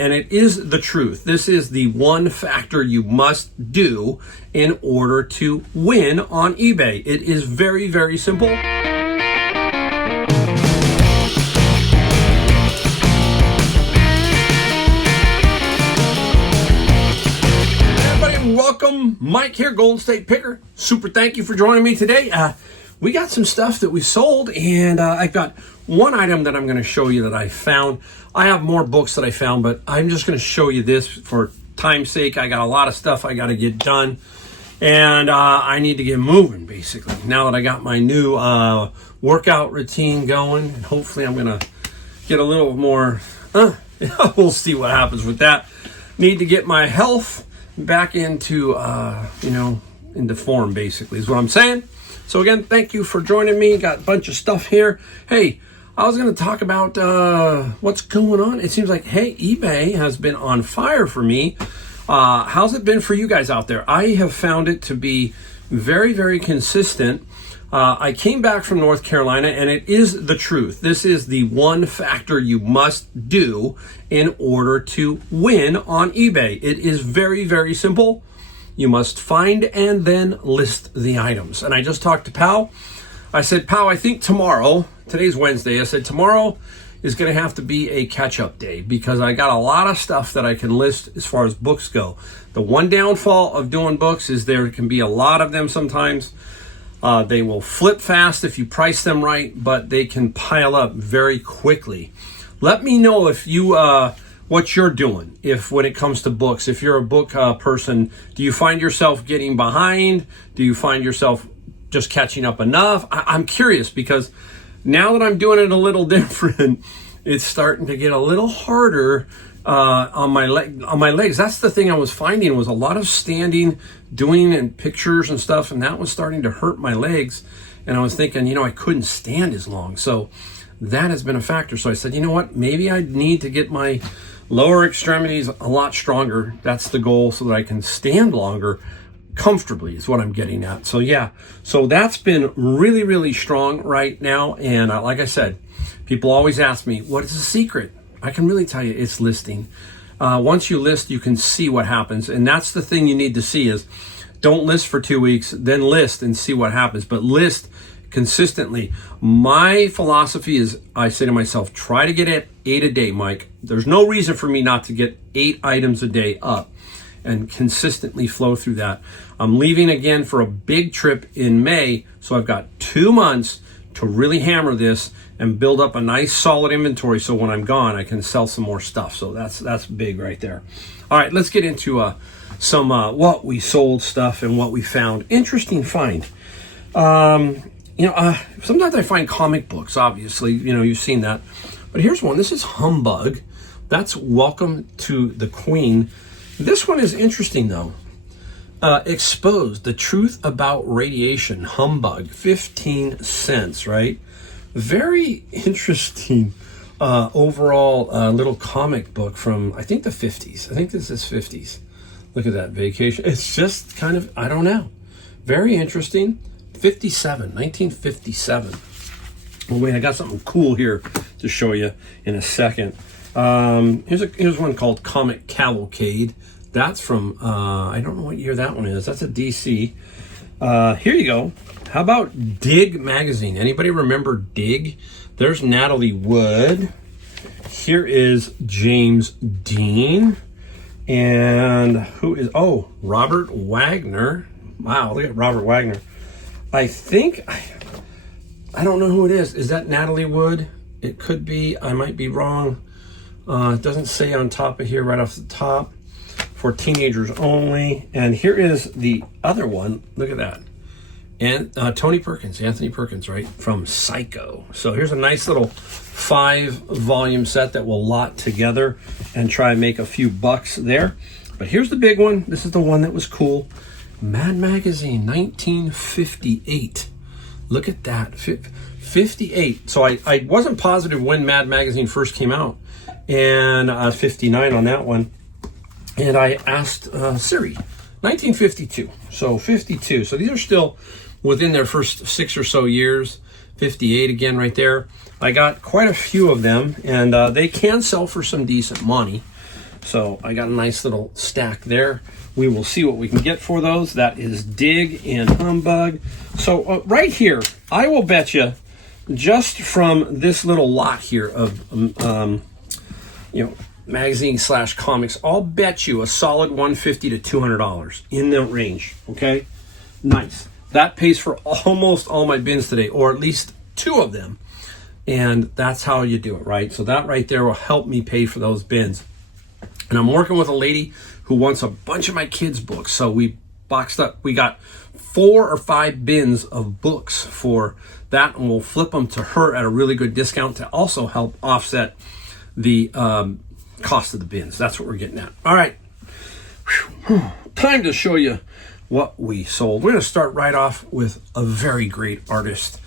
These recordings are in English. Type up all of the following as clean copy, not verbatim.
and it is the truth. This is the one factor you must do in order to win on eBay. It is very, very simple. Everybody, welcome. Mike here, Golden State Picker. Super thank you for joining me today. We got some stuff that we sold, and I've got one item that I'm going to show you that I found. I have more books that I found, but I'm just going to show you this for time's sake. I got a lot of stuff I got to get done, and I need to get moving, basically. Now that I got my new workout routine going, and hopefully I'm going to get a little more, we'll see what happens with that. Need to get my health back into, into form, basically, is what I'm saying. So again, thank you for joining me. Got a bunch of stuff here. Hey, I was going to talk about what's going on. It seems like, hey, eBay has been on fire for me. How's it been for you guys out there? I have found it to be very, very consistent. I came back from North Carolina, and it is the truth. This is the one factor you must do in order to win on eBay. It is very, very simple. You must find and then list the items. And I just talked to Pal. I said, Pal, I think tomorrow, today's Wednesday, I said tomorrow is going to have to be a catch-up day because I got a lot of stuff that I can list as far as books go. The one downfall of doing books is there can be a lot of them sometimes. They will flip fast if you price them right, but they can pile up very quickly. Let me know if you... what you're doing when it comes to books. If you're a book person, do you find yourself getting behind? Do you find yourself just catching up enough? I'm curious because now that I'm doing it a little different, it's starting to get a little harder on my legs. That's the thing I was finding was a lot of standing, doing and pictures and stuff, and that was starting to hurt my legs. And I was thinking, I couldn't stand as long. So that has been a factor. So I said, you know what? Maybe I need to get my lower extremities a lot stronger. That's the goal so that I can stand longer comfortably is what I'm getting at. So yeah, so that's been really, really strong right now. And like I said, people always ask me, what is the secret? I can really tell you it's listing. Once you list, you can see what happens. And that's the thing you need to see is don't list for 2 weeks, then list and see what happens. But list consistently. My philosophy is I say to myself, try to get at 8 a day, Mike. There's no reason for me not to get 8 items a day up and consistently flow through that. I'm leaving again for a big trip in May, so I've got 2 months to really hammer this and build up a nice solid inventory so when I'm gone I can sell some more stuff. So that's big right there. All right, let's get into some what we sold stuff and what we found. Interesting find. Sometimes I find comic books, obviously, you've seen that. But here's one. This is Humbug. That's Welcome to the Queen. This one is interesting, though. Exposed, the truth about radiation. Humbug, 15 cents, right? Very interesting overall little comic book from, I think, the 50s. I think this is 50s. Look at that, Vacation. It's just kind of, I don't know. Very interesting. 1957. Oh wait, I got something cool here to show you in a second. Here's one called Comic Cavalcade. That's from, I don't know what year that one is. That's a DC. Here you go. How about Dig magazine? Anybody remember Dig? There's Natalie Wood. Here is James Dean. And who is, Robert Wagner. Wow, look at Robert Wagner. I think, I don't know who it is. Is that Natalie Wood? It could be. I might be wrong. It doesn't say on top of here, right off the top. For teenagers only. And here is the other one. Look at that. And Anthony Perkins, right? From Psycho. So here's a nice little 5-volume set that we'll lot together and try and make a few bucks there. But here's the big one. This is the one that was cool. Mad Magazine, 1958. Look at that, 58. So I wasn't positive when Mad Magazine first came out, and 59 on that one. And I asked Siri, 1952. So 52. So these are still within their first 6 or so years. 58 again right there. I got quite a few of them, and they can sell for some decent money. So I got a nice little stack there. We will see what we can get for those. That is Dig and Humbug. So right here, I will bet you, just from this little lot here of magazine / comics, I'll bet you a solid $150 to $200 in the range. Okay, nice. That pays for almost all my bins today, or at least 2 of them. And that's how you do it, right? So that right there will help me pay for those bins. And I'm working with a lady who wants a bunch of my kids' books. So we boxed up, we got 4 or 5 bins of books for that, and we'll flip them to her at a really good discount to also help offset the cost of the bins. That's what we're getting at. All right. Whew. Time to show you what we sold. We're going to start right off with a very great artist,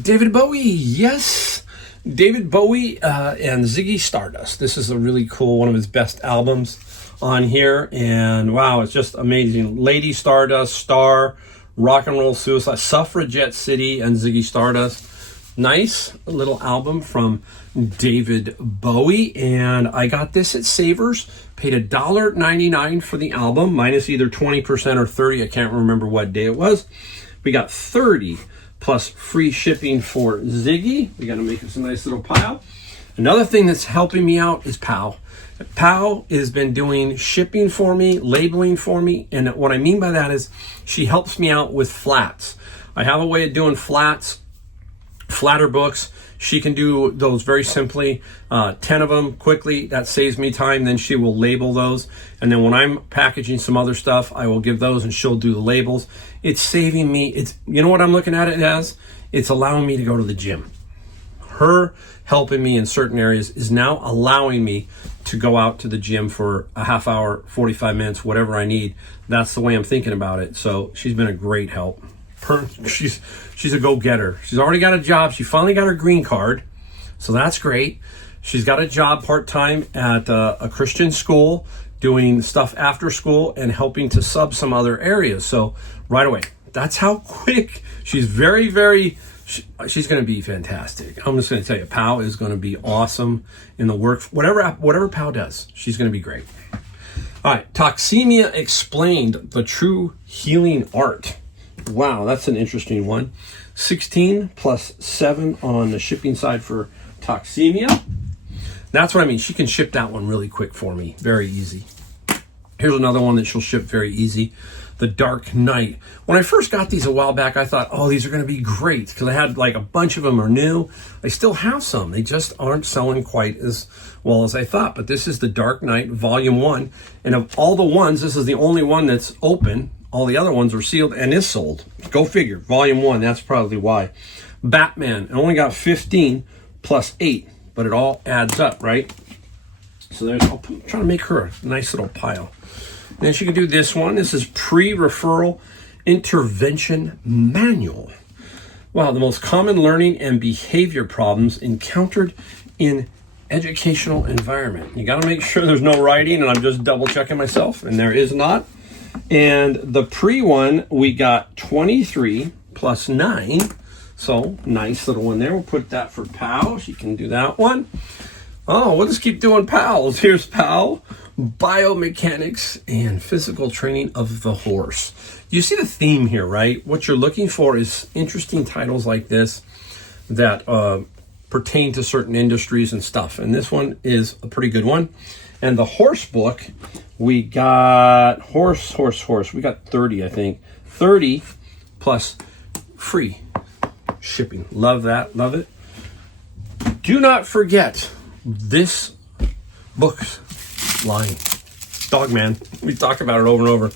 David Bowie. Yes, David Bowie and Ziggy Stardust. This is a really cool, one of his best albums on here. And wow, it's just amazing. Lady Stardust, Star, Rock and Roll Suicide, Suffragette City, and Ziggy Stardust. Nice little album from David Bowie. And I got this at Savers. Paid $1.99 for the album, minus either 20% or 30%. I can't remember what day it was. We got 30 plus free shipping for Ziggy. We got to make us a nice little pile. Another thing that's helping me out is POW. POW has been doing shipping for me, labeling for me. And what I mean by that is she helps me out with flats. I have a way of doing flats, flatter books. She can do those very simply, 10 of them quickly. That saves me time. Then she will label those. And then when I'm packaging some other stuff, I will give those and she'll do the labels. It's saving me. You know what I'm looking at it as? It's allowing me to go to the gym. Her helping me in certain areas is now allowing me to go out to the gym for a half hour, 45 minutes, whatever I need. That's the way I'm thinking about it. So she's been a great help. She's a go-getter. She's already got a job. She finally got her green card, so that's great. She's got a job part-time at a Christian school, doing stuff after school and helping to sub some other areas. So right away, that's how quick. She's very, very, she's going to be fantastic. I'm just going to tell you, POW is going to be awesome in the work. Whatever POW does, she's going to be great. All right, Toxemia Explained, the True Healing Art. Wow, that's an interesting one. 16 plus 7 on the shipping side for Toxemia. That's what I mean. She can ship that one really quick for me. Very easy. Here's another one that she'll ship very easy. The Dark Knight. When I first got these a while back, I thought, oh, these are going to be great, because I had like a bunch of them are new. I still have some. They just aren't selling quite as well as I thought. But this is the Dark Knight Volume 1. And of all the ones, this is the only one that's open. All the other ones are sealed and is sold. Go figure. Volume 1, that's probably why. Batman, I only got 15 plus 8, but it all adds up, right? So there's, I'm trying to make her a nice little pile. Then she can do this one. This is Pre-Referral Intervention Manual. Wow, the most common learning and behavior problems encountered in educational environment. You got to make sure there's no writing, and I'm just double checking myself, and there is not. And the pre one, we got 23 plus 9. So nice little one there. We'll put that for POW. She can do that one. Oh, we'll just keep doing POWs. Here's POW, Biomechanics and Physical Training of the Horse. You see the theme here, right? What you're looking for is interesting titles like this that pertain to certain industries and stuff. And this one is a pretty good one. And the horse book, we got horse. We got 30, I think. 30 plus free shipping. Love that. Love it. Do not forget this book line. Dogman. We talk about it over and over.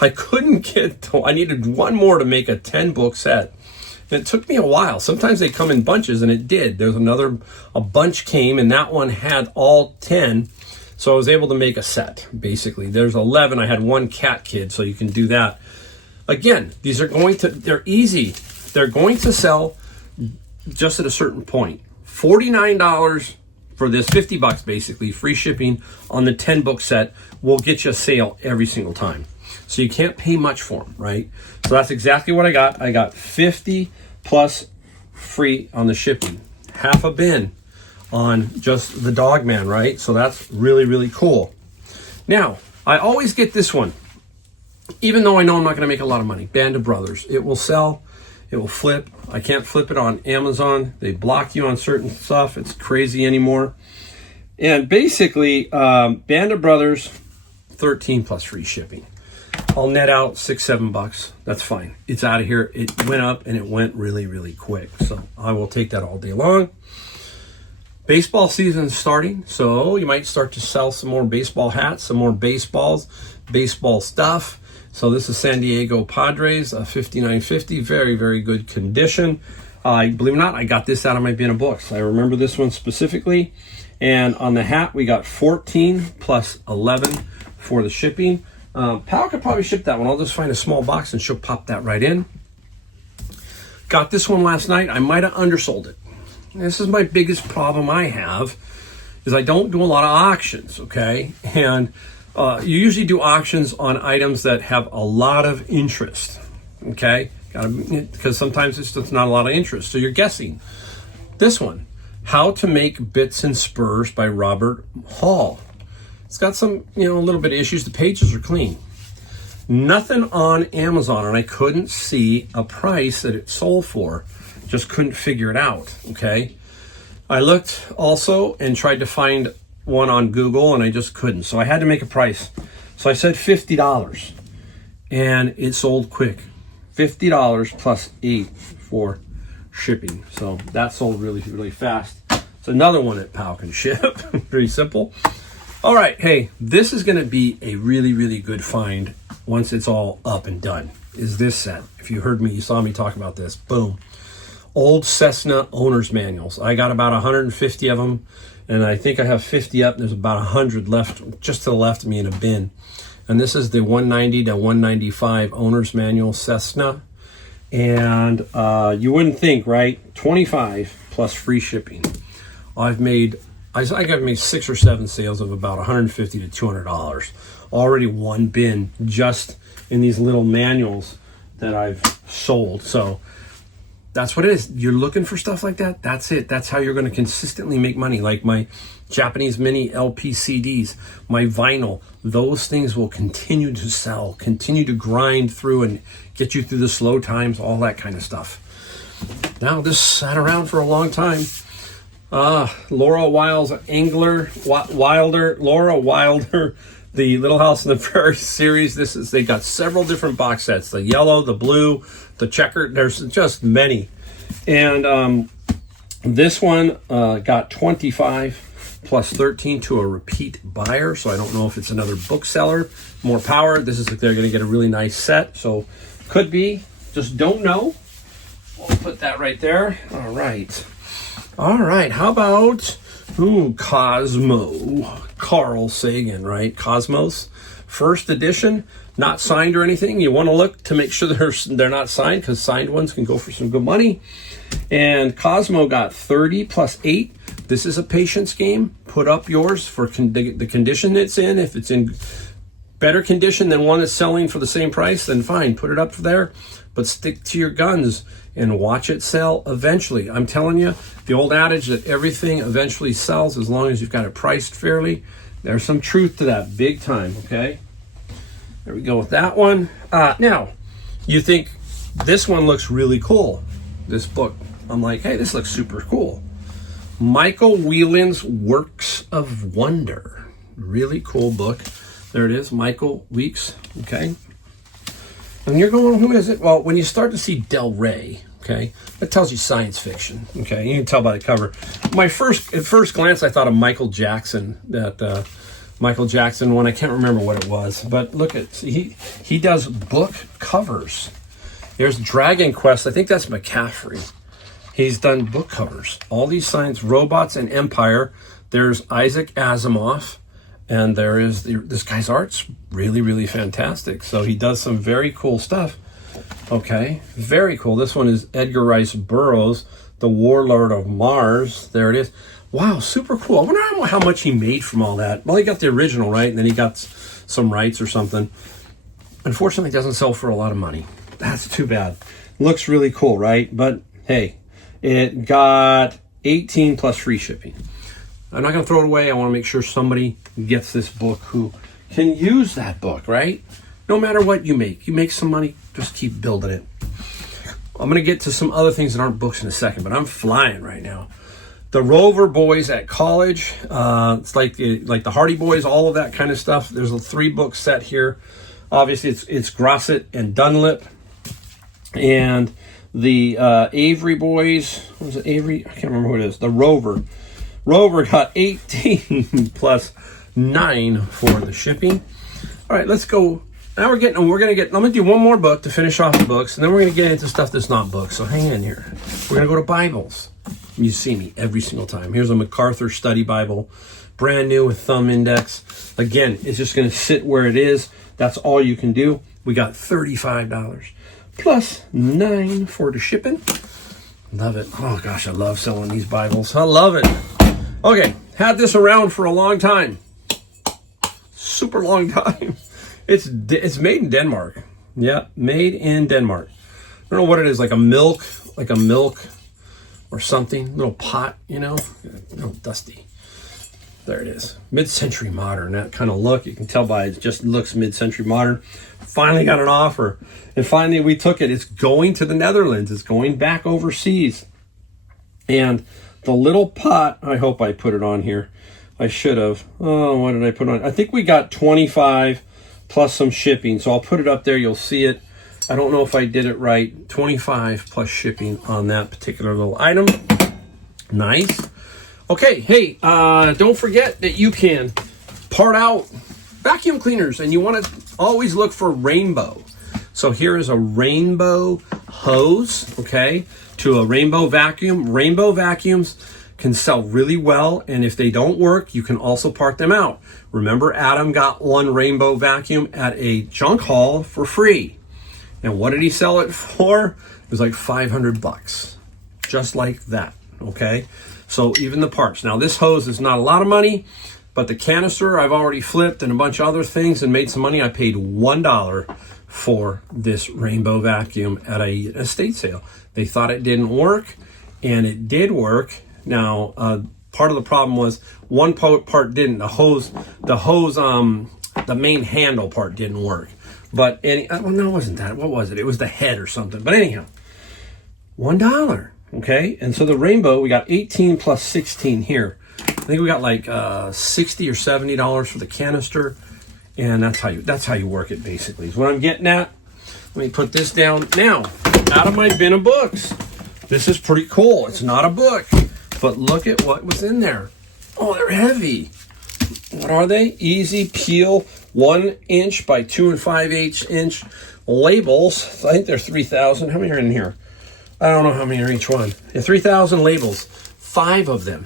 I couldn't get, I needed one more to make a 10 book set. And it took me a while. Sometimes they come in bunches, and it did. There's a bunch came, and that one had all 10. So I was able to make a set, basically. There's 11. I had one cat kid, so you can do that. Again, these are they're easy. They're going to sell just at a certain point. $49 for this, $50 basically, free shipping on the 10 book set will get you a sale every single time. So you can't pay much for them, right? So that's exactly what I got. I got 50 plus free on the shipping. Half a bin on just the Dogman, right? So that's really, really cool. Now, I always get this one, even though I know I'm not going to make a lot of money. Band of Brothers. It will sell. It will flip. I can't flip it on Amazon. They block you on certain stuff. It's crazy anymore. And basically, Band of Brothers, 13 plus free shipping. I'll net out $6-7. That's fine. It's out of here. It went up and it went really, really quick. So I will take that all day long. Baseball season is starting, so you might start to sell some more baseball hats, some more baseballs, baseball stuff. So this is San Diego Padres, a 5950, very, very good condition. Believe it or not, I got this out of my bin of books. I remember this one specifically. And on the hat, we got 14 plus 11 for the shipping. Pal could probably ship that one. I'll just find a small box and she'll pop that right in. Got this one last night. I might have undersold it. This is my biggest problem I have, is I don't do a lot of auctions, okay? And you usually do auctions on items that have a lot of interest, okay? Because sometimes it's just not a lot of interest, so you're guessing. This one, How to Make Bits and Spurs by Robert Hall. It's got some, a little bit of issues. The pages are clean. Nothing on Amazon, and I couldn't see a price that it sold for. Just couldn't figure it out, okay? I looked also and tried to find one on Google, and I just couldn't. So I had to make a price. So I said $50, and it sold quick. $50 plus $8 for shipping. So that sold really, really fast. It's another one that Pal can ship. Pretty simple. All right, hey, this is going to be a really, really good find once it's all up and done, is this set. If you heard me, you saw me talk about this. Boom. Old Cessna owner's manuals. I got about 150 of them, and I think I have 50 up. There's about 100 left, just to the left of me in a bin. And this is the 190 to 195 owner's manual Cessna. And you wouldn't think, right? 25 plus free shipping. I've made 6 or 7 sales of about $150 to $200. Already one bin just in these little manuals that I've sold. So that's what it is. You're looking for stuff like that. That's it. That's how you're going to consistently make money. Like my Japanese mini LP CDs, my vinyl, those things will continue to sell, continue to grind through and get you through the slow times, all that kind of stuff. Now, this sat around for a long time. Laura Wilder, the Little House on the Prairie series. They got several different box sets, the yellow, the blue, the checkered. There's just many. And this one got 25 plus 13 to a repeat buyer. So I don't know if it's another bookseller. More power. They're going to get a really nice set. So could be. Just don't know. We'll put that right there. All right, how about Cosmo? Carl Sagan, right? Cosmos, first edition, not signed or anything. You want to look to make sure they're not signed, because signed ones can go for some good money. And Cosmo got 30 plus 8. This is a patience game. Put up yours for the condition it's in. If it's in better condition than one that's selling for the same price, then fine, put it up there. But stick to your guns and watch it sell eventually. I'm telling you, the old adage that everything eventually sells as long as you've got it priced fairly, there's some truth to that, big time, okay? There we go with that one. Now, you think this one looks really cool, this book. I'm like, hey, this looks super cool. Michael Whelan's Works of Wonder. Really cool book. There it is, Michael Weeks, okay? And you're going, who is it? Well, when you start to see Del Rey, okay, that tells you science fiction, okay? You can tell by the cover. At first glance, I thought of Michael Jackson, that Michael Jackson one. I can't remember what it was, but look at, he does book covers. There's Dragon Quest. I think that's McCaffrey. He's done book covers. All these science, Robots and Empire. There's Isaac Asimov. And there is this guy's art's really, really fantastic. So he does some very cool stuff. Okay, very cool. This one is Edgar Rice Burroughs, The Warlord of Mars. There it is. Wow, super cool. I wonder how much he made from all that. Well, he got the original, right? And then he got some rights or something. Unfortunately, it doesn't sell for a lot of money. That's too bad. Looks really cool, right? But hey, it got 18 plus free shipping. I'm not going to throw it away. I want to make sure somebody gets this book who can use that book, right? No matter what you make some money, just keep building it. I'm going to get to some other things that aren't books in a second, but I'm flying right now. The Rover Boys at College, it's like the Hardy Boys, all of that kind of stuff. There's a 3-book set here. Obviously, it's Grosset and Dunlip. And the Avery Boys, what was it, Avery? I can't remember who it is. The Rover. Rover got 18 plus 9 for the shipping. All right, let's go. Now I'm gonna do one more book to finish off the books, and then we're gonna get into stuff that's not books. So hang in here. We're gonna go to Bibles. You see me every single time. Here's a MacArthur Study Bible, brand new with thumb index. Again, it's just gonna sit where it is. That's all you can do. We got $35 plus 9 for the shipping. Love it. Oh gosh, I love selling these Bibles. I love it. Okay, had this around for a long time. Super long time. It's made in Denmark. Yeah, made in Denmark. I don't know what it is, like a milk or something. Little pot, you know, a little dusty. There it is. Mid-century modern, that kind of look. You can tell by it just looks mid-century modern. Finally got an offer. And finally we took it. It's going to the Netherlands. It's going back overseas. And the little pot, I hope I put it on here. I should have. Oh, what did I put on? I think we got 25 plus some shipping. So I'll put it up there. You'll see it. I don't know if I did it right. 25 plus shipping on that particular little item. Nice. Okay, hey, don't forget that you can part out vacuum cleaners, and you want to always look for rainbow. So here is a rainbow hose, okay, to a rainbow vacuum. Rainbow vacuums can sell really well, and if they don't work, you can also part them out. Remember, Adam got one rainbow vacuum at a junk haul for free. And what did he sell it for? It was like $500, just like that, okay? So even the parts. Now this hose is not a lot of money, but the canister I've already flipped and a bunch of other things and made some money. I paid $1 for this rainbow vacuum at a estate sale. They thought it didn't work, and it did work. Now, part of the problem was one part didn't. The main handle part didn't work. But well, no, it wasn't that. What was it? It was the head or something. But anyhow, $1. Okay, and so the rainbow, we got 18 plus 16 here. I think we got like $60 or $70 for the canister, and that's how you work it basically. Is what I'm getting at. Let me put this down now. Out of my bin of books. This is pretty cool. It's not a book, but look at what was in there. Oh, they're heavy. What are they? Easy peel 1 inch by 2 5/8 inch labels. I think they're 3,000. How many are in here? I don't know how many are each one. 3,000 labels, 5 of them.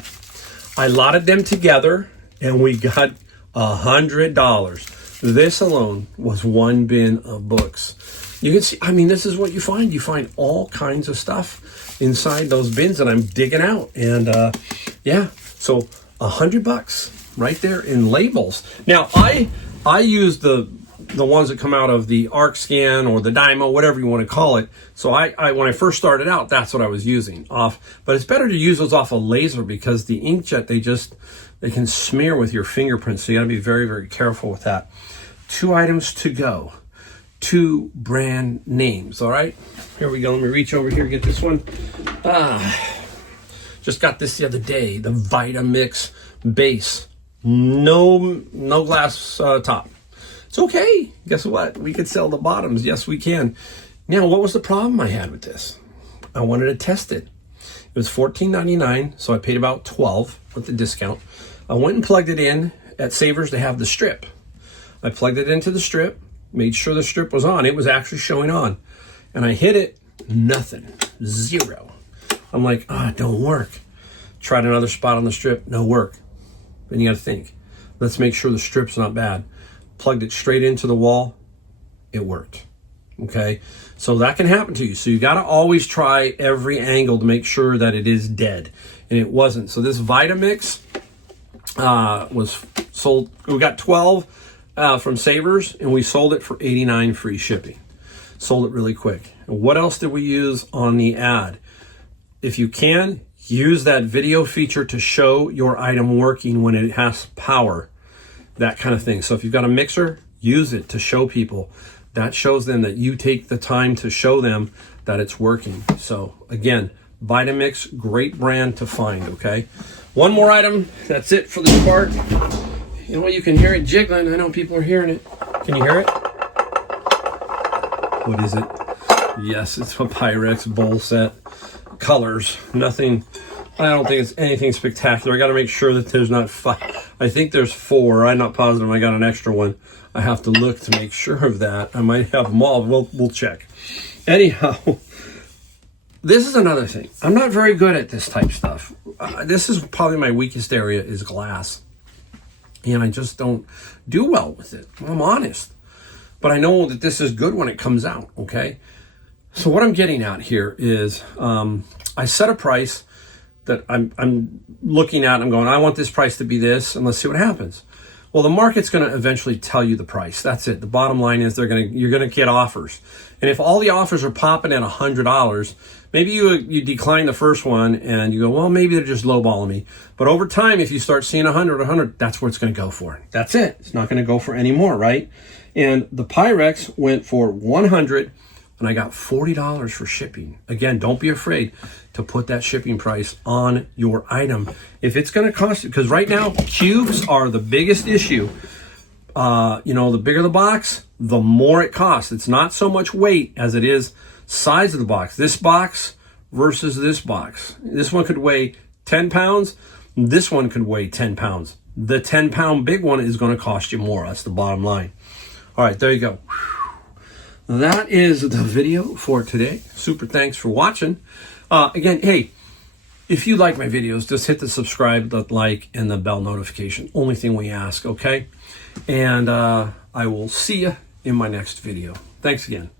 I lotted them together and we got $100. This alone was one bin of books. You can see, I mean, this is what you find. You find all kinds of stuff inside those bins that I'm digging out. And yeah, so $100 right there in labels. Now, I use the ones that come out of the Arc Scan or the Dymo, whatever you want to call it. So I when I first started out, that's what I was using off. But it's better to use those off a laser because the inkjet, they can smear with your fingerprints. So you got to be very, very careful with that. 2 items to go. 2 brand names. All right, here we go. Let me reach over here, get this one. Just got this the other day. The Vitamix base. No glass top. It's okay. Guess what? We could sell the bottoms. Yes, we can. Now, what was the problem I had with this? I wanted to test it. It was $14.99, so I paid about $12 with the discount. I went and plugged it in at Savers. They have the strip. I plugged it into the strip, made sure the strip was on. It was actually showing on. And I hit it, nothing, 0. I'm like, it don't work. Tried another spot on the strip, no work. Then you got to think, let's make sure the strip's not bad. Plugged it straight into the wall, it worked. Okay, so that can happen to you. So you got to always try every angle to make sure that it is dead, and it wasn't. So this Vitamix was sold. We got 12 from Savers, and we sold it for $89 free shipping. Sold it really quick. And what else did we use on the ad? If you can, use that video feature to show your item working when it has power. that kind of thing. So if you've got a mixer, use it to show people. That shows them that you take the time to show them that it's working. So again, Vitamix, great brand to find, okay? One more item, that's it for this part. You know what, you can hear it jiggling. I know people are hearing it. Can you hear it? What is it? Yes, it's a Pyrex bowl set. Colors, nothing, I don't think it's anything spectacular. I got to make sure that there's not five. I think there's 4. I'm not positive. I got an extra one. I have to look to make sure of that. I might have them all. We'll check. Anyhow, this is another thing. I'm not very good at this type stuff. This is probably my weakest area is glass. And I just don't do well with it. I'm honest. But I know that this is good when it comes out, okay? So what I'm getting at here is I set a price that I'm looking at. I'm going, I want this price to be this, and let's see what happens. Well, the market's going to eventually tell you the price. That's it. The bottom line is you're going to get offers. And if all the offers are popping at $100, maybe you decline the first one and you go, well, maybe they're just lowballing me. But over time, if you start seeing 100, that's where it's going to go for. That's it. It's not going to go for any more, right? And the Pyrex went for 100, and I got $40 for shipping. Again, don't be afraid to put that shipping price on your item. If it's going to cost you, because right now, cubes are the biggest issue. The bigger the box, the more it costs. It's not so much weight as it is size of the box. This box versus this box. This one could weigh 10 pounds. This one could weigh 10 pounds. The 10-pound big one is going to cost you more. That's the bottom line. All right, there you go. That is the video for today. Super thanks for watching. Again, hey, if you like my videos, just hit the subscribe, the like, and the bell notification. Only thing we ask, okay? And I will see you in my next video. Thanks again.